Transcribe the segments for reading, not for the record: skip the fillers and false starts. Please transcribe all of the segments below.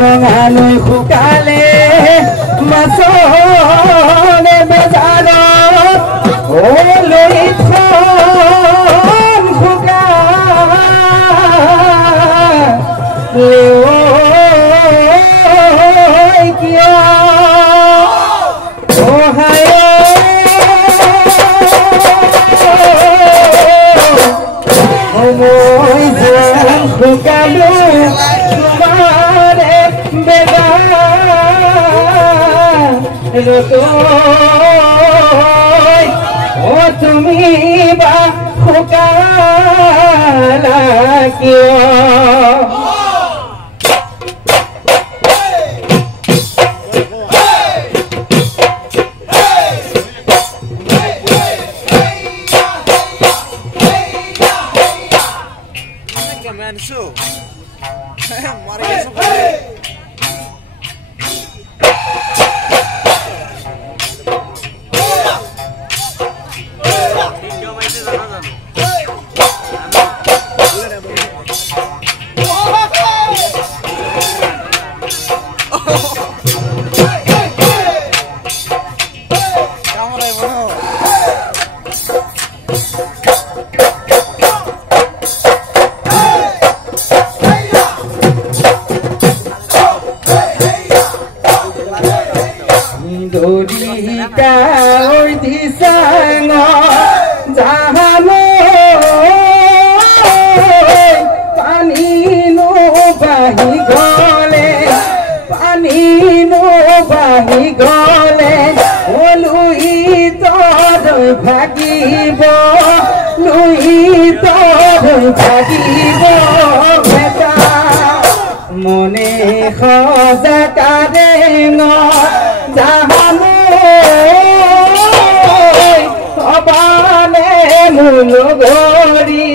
ৰঙালৈ শুকালে মাছৰে বজাৰত লৰিখন শুকালে কিয় মই যেন শুকালো তোমাৰে বেগাৰত তুমি বা শুকালা কিয় Man, so ভাগিব বেটা মনে সজাকাৰে জাহানো অবানে মূলগৰি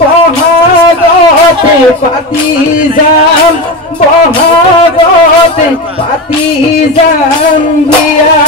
বহাগতে পাতি যাম বহাগতে পাতি যাম বিয়া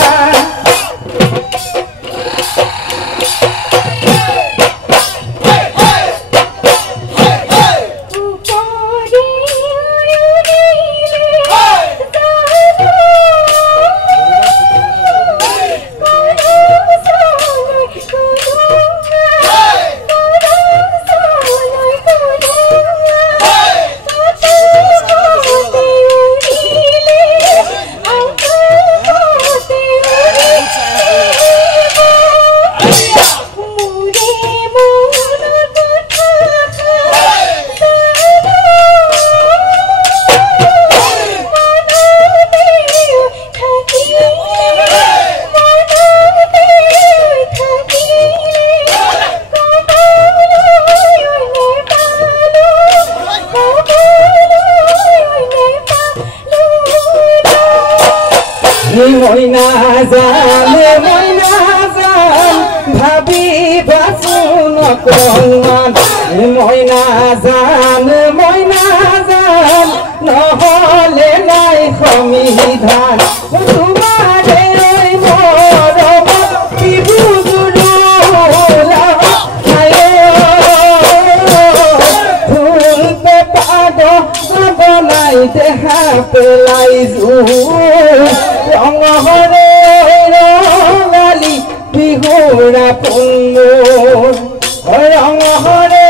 মইনা জান ভাবি বাসু নকমান মইনা জান নহলে নাই সমিধান তোমাৰে মৰম ফুল পেপাদ বনাই দেহা পেলাই ৰঙহৰে ৰঙালী বিহুৰা পুঙুৰ ৰঙহৰে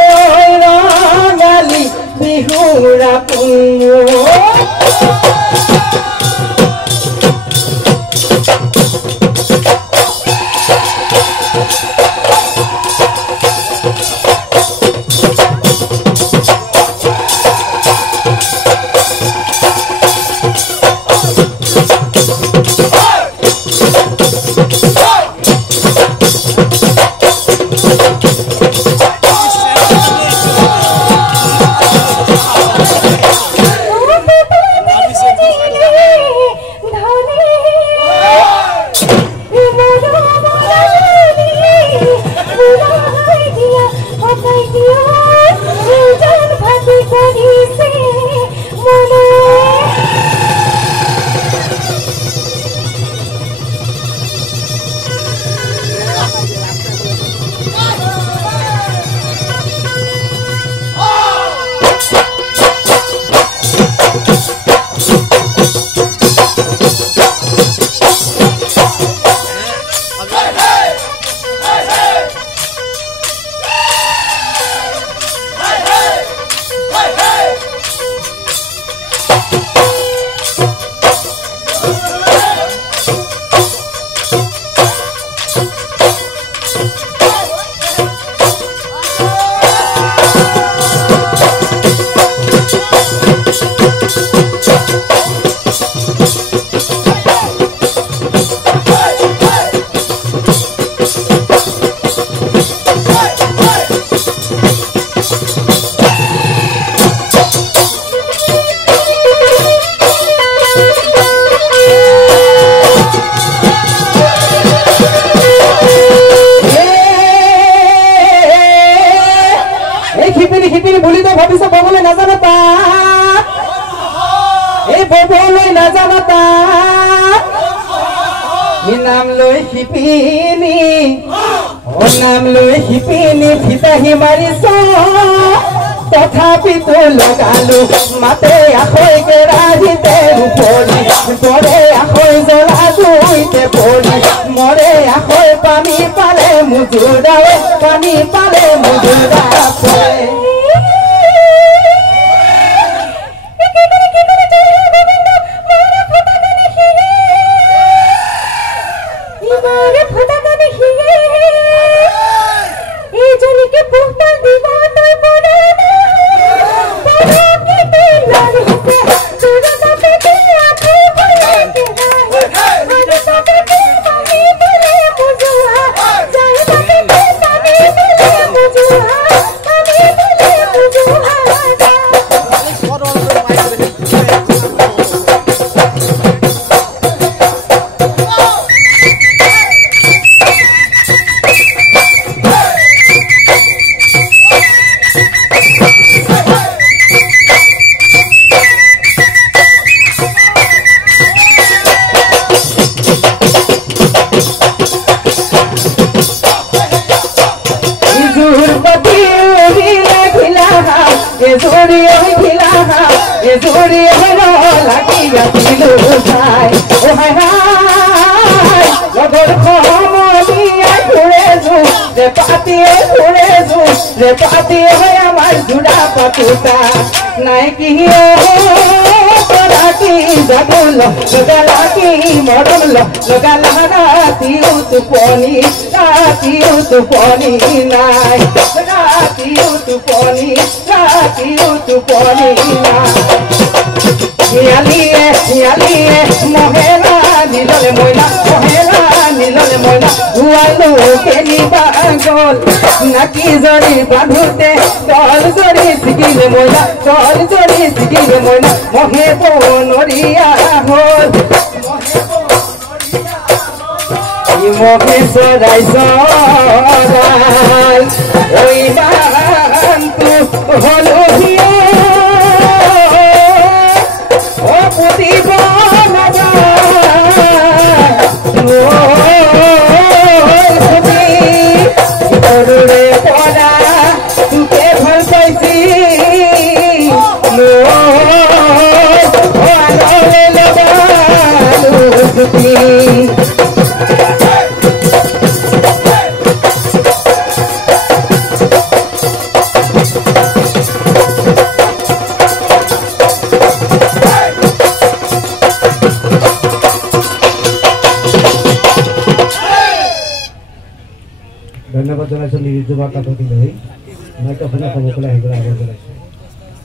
ৰঙালী বিহুৰা পুঙুৰ কি বুলি তই ভাবিছ ববলৈ নাজানো তা এই ববলৈ নাজানো তা ই নাম লৈ শিপিনী ও নাম লৈ শিপিনী ফিতাহি মাৰিছ তথাপিতো লগালো মাতে আখৈ কেৰাহীতে ৰূপৰি পৰে আখৈ জ্বলা জুইতে পৰি মৰে আখৈ পানী পালে মুজুৰাৱে পানী পালে মুজুৰা পৰে নাই কি লগালা কি মৰম লগালা ৰাতিও টোপনি নাই ৰাতিও টোপনি নাই হিয়ালিয়ে মহেলা নীললে মইনা ধুৱালো কেনিবা গ'ল নাকি জৰি বান্ধোতে তল জৰি ছিগিলে মইনা মহে বনৰীয়া হ'ল মহে চৰাই ঐ বানটো হলহিয়া পুতিব সৰুৰে পৰা তোকে ভাল পাইছি ধন্যবাদ জনাইছোঁ নিৰ্জুবা কাকতি লৈ মাইক্ৰফোনে ক'ব ক'লে আহিবলৈ আহ্বান জনাইছোঁ।